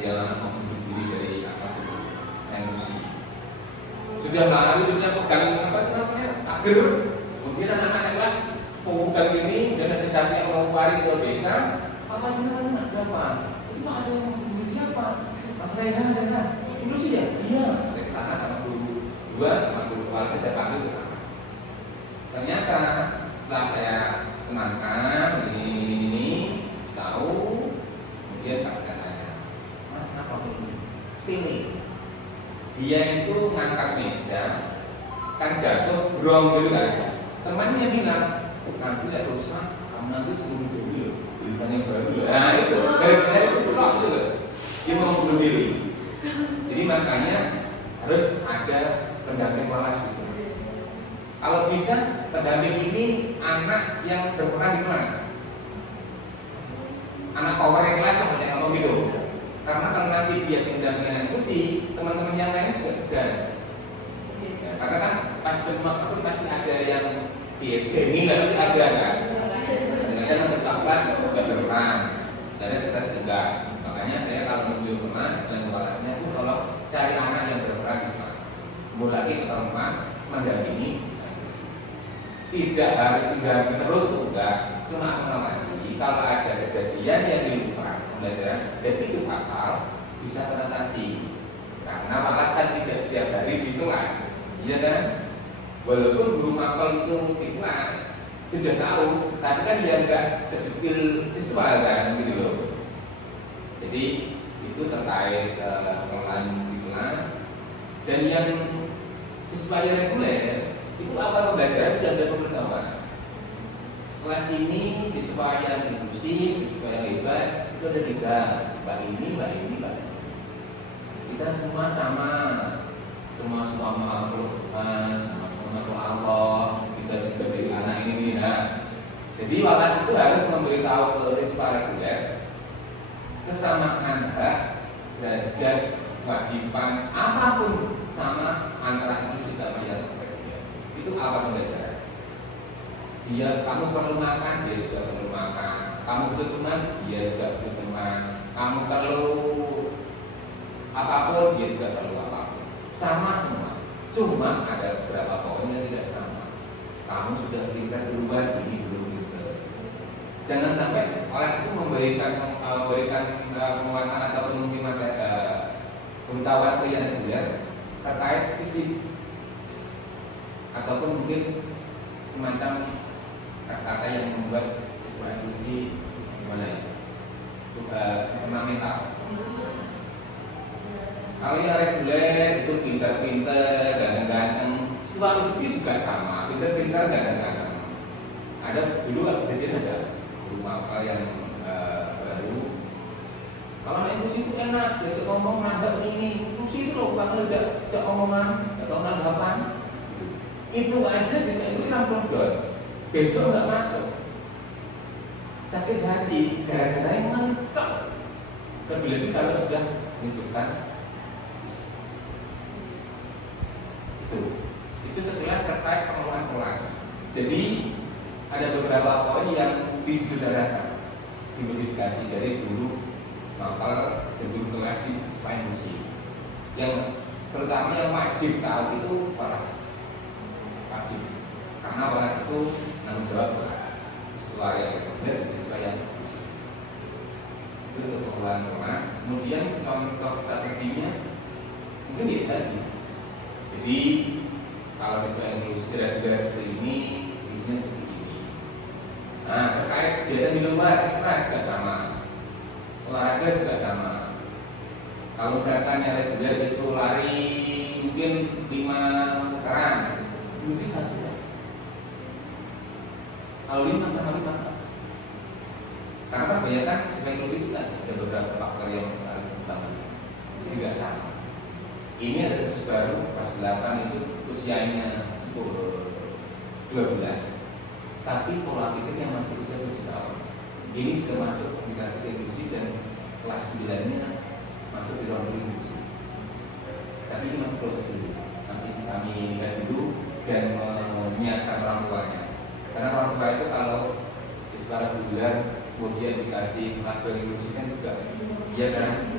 dia mau bunuh diri dari atas itu emosi. Sudah lari, sudah pegang apa namanya agar, kemudian anak-anak kelas pegang ini dan sesatnya orang pari ke BK, apa sebenarnya ada apa? Itu ada yang bunuh siapa? Mas Rena ada kan? Inklusi ya? Iya. Saya ke sana sama guru dua sama guru kepala saya panggil ke sana. Ternyata setelah saya kenalkan ini tahu, kemudian pas katanya, Mas kenapa begini? Spilling. Dia itu ngangkat meja, kan jatuh brong gitu kan. Temannya bilang, nanti lihat rusak, kamu nanti sebelum jadi loh, belikan yang baru loh. Nah itu, gara-gara itu brong gitu loh. Dia mau bunuh diri. Jadi makanya harus ada pendamping kelas gitu. Kalau bisa pendamping ini anak yang berperan di kelas, anak power yang kelas lah yang ngomong gitu. Karena kalau nanti dia pendamping anak inklusi, teman-teman yang lain juga segan. Ya, karena kan pas semua kasus pasti ada yang gini lalu ada kan. Kadang untuk kelas juga berperan, dari sekitar enggak. Makanya saya kalau menuju kelas dan kelasnya pun kalau cari anak yang berperan di kelas, mulai ke rumah mendampingi. Tidak harus mendampingi terus enggak, cuma mengawasi. Kalau ada kejadian yang dilupakan pembelajaran dan itu fatal, bisa teratasi. Karena malas kan tidak setiap hari di kelas, iya kan? Walaupun guru mapel itu di kelas sudah tahu, tapi kan dia enggak sedetail siswa kan, gitu loh. Jadi itu terkait pengelolaan di kelas. Dan yang siswa yang reguler itu apa pembelajaran sudah ada pemberitahuan. Kelas ini siswa yang inklusif, siswa yang hebat itu ada 3, mbak ini. Kita semua sama, semua makhluk Tuhan, semua makhluk Allah. Kita juga dari anak ini ya. Jadi walas itu harus memberitahu ke siswa reguler kesamaan hak, derajat, kewajiban apapun sama antara inklusi sama yang reguler. Itu apa pembelajaran? Dia, kamu perlu makan, dia juga perlu makan. Kamu butuh teman, dia juga butuh teman. Kamu perlu apapun, dia juga perlu apapun. Sama semua. Cuma ada beberapa poin yang tidak sama. Kamu sudah pintar duluan, ini belum pintar. Jangan sampai kelas itu memberikan penguatan atau pemungkinan pengetahuan yang reguler terkait fisik ataupun mungkin semacam kata-kata yang membuat siswa inklusi gimana ya, ornamental. Kalau yang reguler itu pintar-pintar, ganteng-ganteng, siswa inklusi juga sama, pintar-pintar, ganteng-ganteng. Ada dulu kejadian ada rumah yang baru. Kalau inklusi itu enak, biasa ngomong nanggap ini, inklusi itu loh panggil jak omongan, atau nanggapan. Itu aja siswa inklusi langsung dot. Besok nggak masuk, sakit hati gara-gara yang mentok. Terlebih kalau sudah menunjukkan itu sekilas terkait pengelolaan kelas. Jadi ada beberapa poin yang disederhanakan, dimodifikasi dari guru mapel dan guru kelas di siswa inklusi. Yang pertama yang wajib tahu itu kelas, wajib, karena kelas itu tanggung jawab kelas, siswa yang reguler dan siswa yang inklusi. Itu untuk pengelolaan kelas. Kemudian contoh strateginya mungkin ya tadi. Jadi kalau siswa inklusi reguler seperti ini, inklusinya seperti ini. Nah, terkait kegiatan di luar ekstra juga sama, olahraga juga sama. Kalau misalkan yang reguler itu lari mungkin 5 putaran, inklusi 1. Kalau 5 sama 5, karena kebanyakan siswa inklusi itu ada beberapa faktor yang paling utama, jadi nggak sama. Ini ada kasus baru pas 8 itu usianya 12, tapi pola pikirnya masih usia 7 tahun. Ini sudah masuk komunikasi inklusi dan kelas 9-nya masuk di ruang inklusi. Tapi ini masih proses dulu, masih kami lihat dulu dan menyiapkan orang tuanya. Karena orang tua itu kalau di sekolah bulan kemudian dikasih materi inklusi kan juga, iya kan?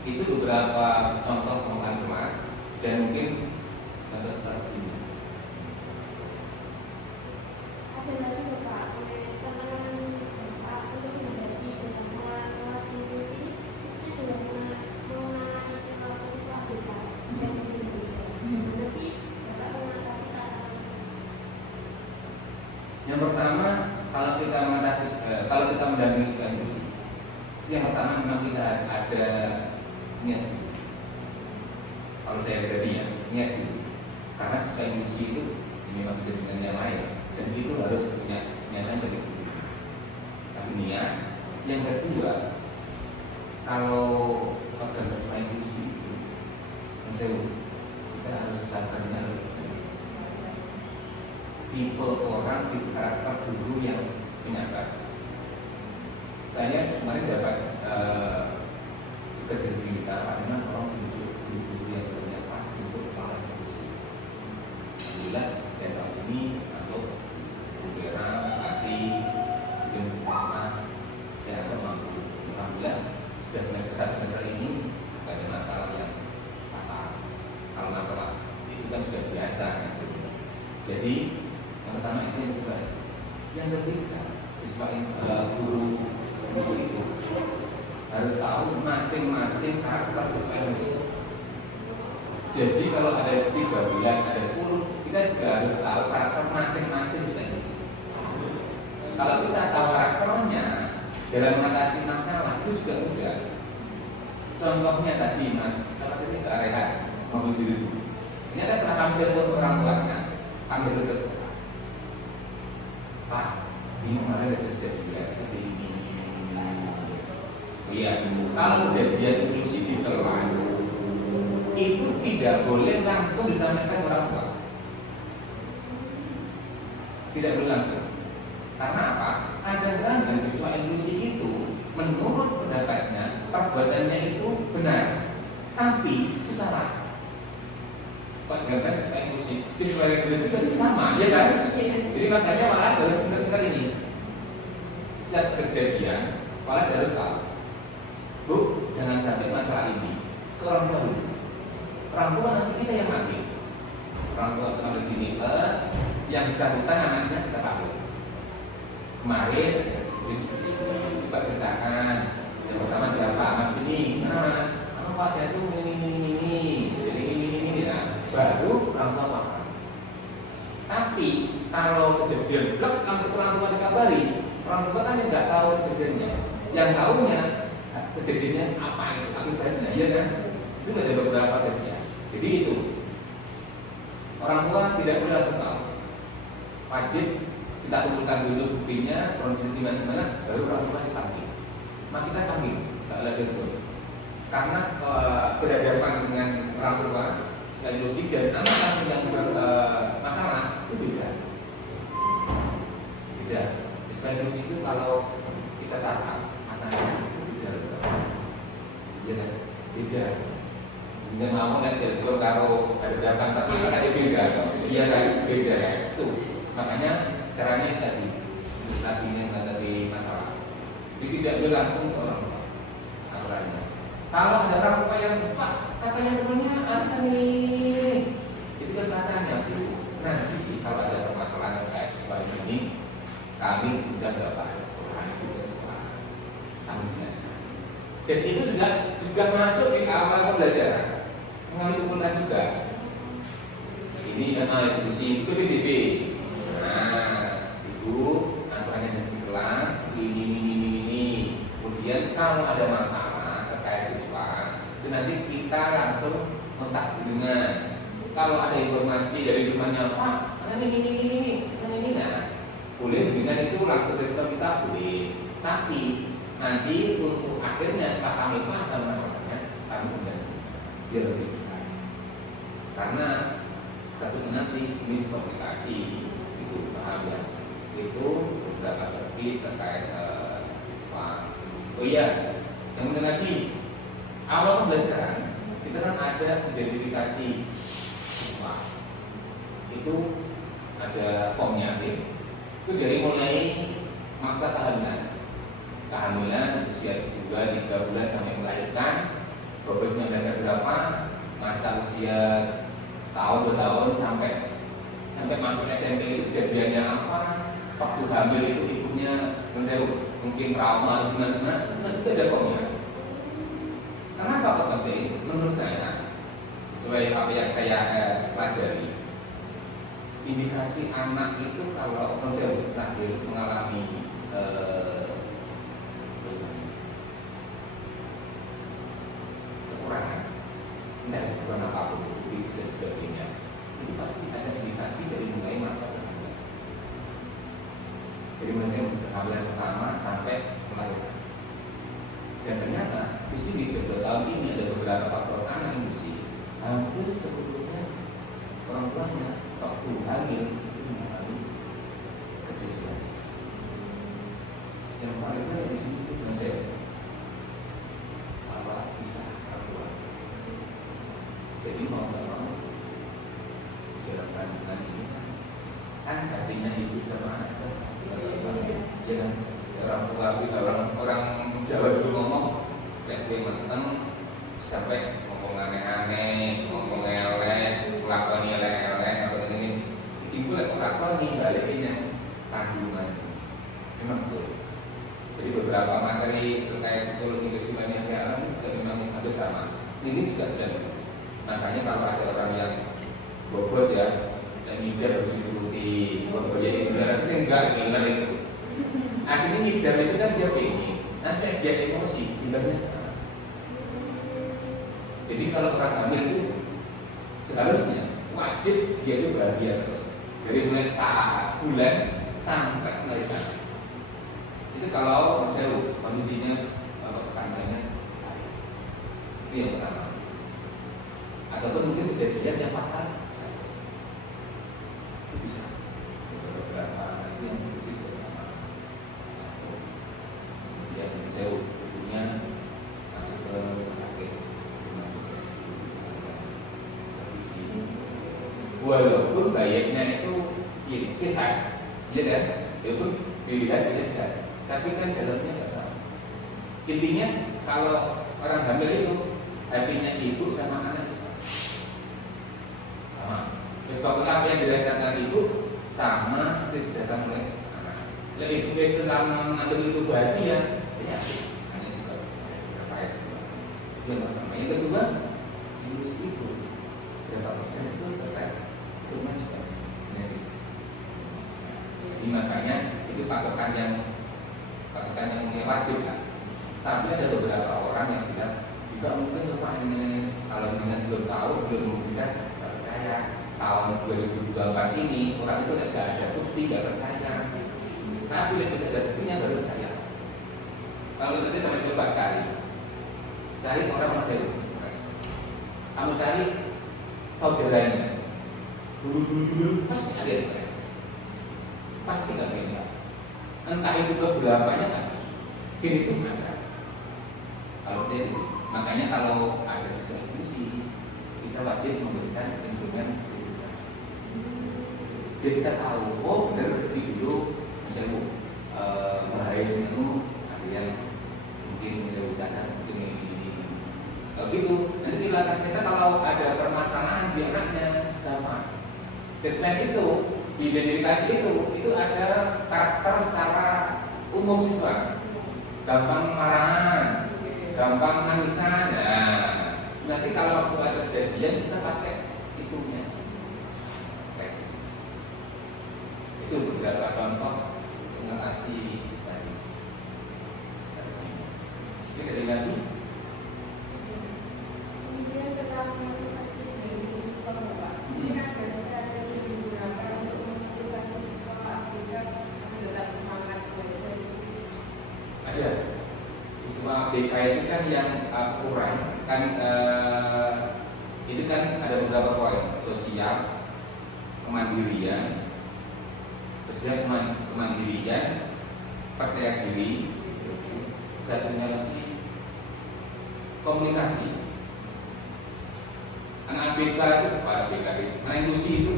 Itu beberapa contoh pengelolaan kelas dan mungkin contoh strategi. Ada lagi Bapak, tantangan Bapak untuk menghadapi dan mengelola kelas inklusi khususnya dalam mengenai kelas ABK dan berbeda. Bagaimana sih Bapak mengatasi tantangan tersebut? Yang pertama, kalau kita mendampingi siswa inklusi, yang pertama memang kita ada niat. Kalau saya berarti ya niat dulu, karena siswa inklusi itu memang tidak dengan yang lain dan itu harus punya niatan dari diri. Tapi niat. Yang kedua, kalau program siswa inklusi itu, kita harus sabarnya tipe orang, tipe karakter guru yang menyadar. Saya kemarin dapat tugas dari BPK, karena orang tunjuk guru yang sebenarnya pas untuk kelas inklusi. Alhamdulillah, dan tahun ini masuk Bu Vera, Ati, dan Bu Risma, saya akan mampu. Alhamdulillah, sudah semester 1 semester ini tidak ada masalah yang fatal. Kalau masalah itu kan sudah biasa. Jadi yang pertama itu yang kedua. Yang ketiga, guru itu harus tahu masing-masing karakter siswa inklusi. Jadi kalau ada 13, ada 10, kita juga harus tahu karakter masing-masing siswa inklusi. Kalau kita tahu karakternya dalam mengatasi masalah itu juga mudah. Contohnya tadi Mas, salah satu Kak Rehat mau diri dulu. Ternyata setelah kami telepon orang tuanya, kami ke sekolah. Pak, ini kemarin ada kejadian seperti ini. Iya, kalau kejadian inklusi di kelas itu tidak boleh langsung disampaikan orang tua. Tidak boleh langsung. Karena apa? Kadang-kadang siswa inklusi itu menurut pendapatnya perbuatannya itu benar, tapi itu salah. Pak jangan siswa inklusi, siswa reguler itu sama, ya kan? Jadi makanya Walas harus pintar-pintar ini. Setiap kejadian, Walas harus tahu. Bu, jangan sampai masalah ini ke orang tua dulu. Orang tua nanti kita yang mati. Orang tua itu ambil jeniper, yang bisa hutang anaknya kita pakai. Kemarin seperti ini, Pak ceritakan. Yang pertama siapa? Mas ini, mana Mas? Pak saya tuh ini, jadi ini, nah. Baru orang tua paham. Tapi kalau kejadian blok langsung orang tua dikabari, orang tua kan nggak tahu kejadiannya. Yang tahunya kejadiannya apa itu akibatnya, ya kan? Itu ada beberapa kejadian. Jadi itu orang tua tidak boleh langsung tahu. Wajib kita kumpulkan dulu buktinya, kondisi di mana, baru orang tua dipanggil. Maka kita panggil, nggak ada betul. Karena berhadapan dengan orang tua inklusi dan anak langsung yang bermasalah itu beda. Beda. Inklusi itu kalau kita tata matanya itu beda. Beda. Beda. Tidak mau lihat dari kalau ada datang tapi ada beda. Iya kan beda. Itu makanya caranya tadi tadinya tadi masalah. Jadi tidak boleh langsung ke orang tua. Aturannya. Kalau ada orang tua yang Pak katanya temannya harus ini, itu kan katanya itu nanti kalau ada permasalahan kayak seperti ini, kami sudah dapat sekolah itu sekolah kami jelaskan. Dan itu juga masuk di awal pembelajaran, kami kumpulkan juga. Ini memang institusi PPDB. Nah, ibu aturannya di kelas ini. Kemudian kalau ada masalah terkait siswa nanti kita langsung kontak dengan kalau ada informasi dari rumahnya Pak, ini, nah boleh dengan itu langsung respon kita boleh. Tapi nanti untuk akhirnya setelah kami paham masalahnya, kami mengganti biar lebih jelas. Karena satu nanti miskomunikasi itu paham ya, itu beberapa strategi terkait siswa. Oh iya, yang penting lagi. Awal pembelajaran kita kan ada identifikasi siswa. Itu ada formnya, itu dari mulai masa kehamilan usia 2-3 bulan sampai melahirkan, bobotnya belajar berapa, masa usia setahun 2 tahun sampai masuk SMP itu kejadiannya apa, waktu hamil itu ibunya mungkin trauma atau gimana, itu ada formnya. Kenapa kok penting? Menurut saya, sesuai apa yang saya pelajari, indikasi anak itu kalau lahir mengalami kekurangan, entah kekurangan apapun, fisik dan sebagainya, itu pasti ada indikasi dari mulai masa kehamilan. Dari mulai kehamilan pertama sampai melahirkan. Dan ternyata di sini sudah 2 tahun ini ada beberapa faktor anak induksi hampir sebetulnya orang tuanya waktu hamil itu mengalami kecelakaan. Yang paling banyak di sini itu kisah orang tua. Jadi mau nggak mau dalam kandungan ini kan artinya ibu sama anak kan satu ya kan orang Jawa dulu ngomong kayak gue menteng sampai ngomong aneh-aneh, ngomong elek, lakoni elek-elek atau ini itu lakoni balikinnya kandungan memang betul. Jadi beberapa materi terkait psikologi kejiwaan siaran ini sudah memang hampir sama. Ini juga ada. Makanya kalau ada orang yang bobot ya dan ngidar harus dituruti, bobot jadi benar itu enggak benar itu. Aslinya ngidar itu kan dia pengen, nanti dia emosi, ngidar. Jadi kalau orang hamil itu seharusnya wajib dia itu bahagia terus dari mulai sebulan sampai melahirkan. Itu kalau misalnya kondisinya tandanya itu yang pertama. Ataupun mungkin kejadian yang fatal itu bisa beberapa itu yang kondisi juga sama. Kemudian misalnya ibunya masuk ke rumah sakit, masuk ke kondisi walaupun bayinya itu sehat, ya kan? Walaupun dilihat dia sehat, tapi kan dalamnya nggak tahu. Intinya kalau orang hamil itu hatinya ibu sama anak itu sama. Terus apa yang dirasakan ibu sama seperti dirasakan oleh anak. Lebih selama mengambil itu bahagia, saya yakin hanya juga terkait. Itu yang pertama. Yang kedua, indus ibu berapa persen itu terkait rumah juga. Jadi makanya itu patokan yang wajib kan. Tapi ada beberapa orang yang bilang juga mungkin rumah ini kalau dengan belum tahu belum memberikan nggak percaya. Tahun 2024 ini orang itu nggak ada bukti nggak percaya. Tapi yang bisa ada buktinya baru percaya. Kalau itu sama coba cari orang masih stres. Kamu cari saudaranya dulu pasti ada stres. Pasti nggak beda. Entah itu keberapanya pasti. Mungkin itu ada. Kalau jadi, makanya kalau ada sistem inklusi, kita wajib memberikan instrumen edukasi. Biar kita tahu, oh benar di dulu misalnya bahaya semenu ada yang mungkin bisa bicara mungkin ini. Kalau gitu, nanti kita kalau ada permasalahan di anaknya gampang. Dan selain itu, identifikasi itu ada karakter secara umum siswa, gampang marahan, gampang nangisan. Nah, nanti kalau waktu ada kejadian kita pakai itunya. Itu beberapa contoh mengatasi tadi. Sekali lagi. Kemudian tentang motivasi dari siswa Bapak, ini kan ada strategi yang digunakan untuk memotivasi siswa agar tetap semangat belajar. Ada siswa BK itu kan yang kurang kan itu kan ada beberapa poin sosial, kemandirian, kemandirian, percaya diri, satunya lagi komunikasi. Anak BK itu para BK itu, anak inklusi itu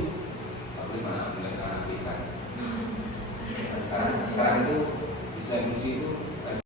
nggak boleh anak BK. Sekarang itu bisa inklusi itu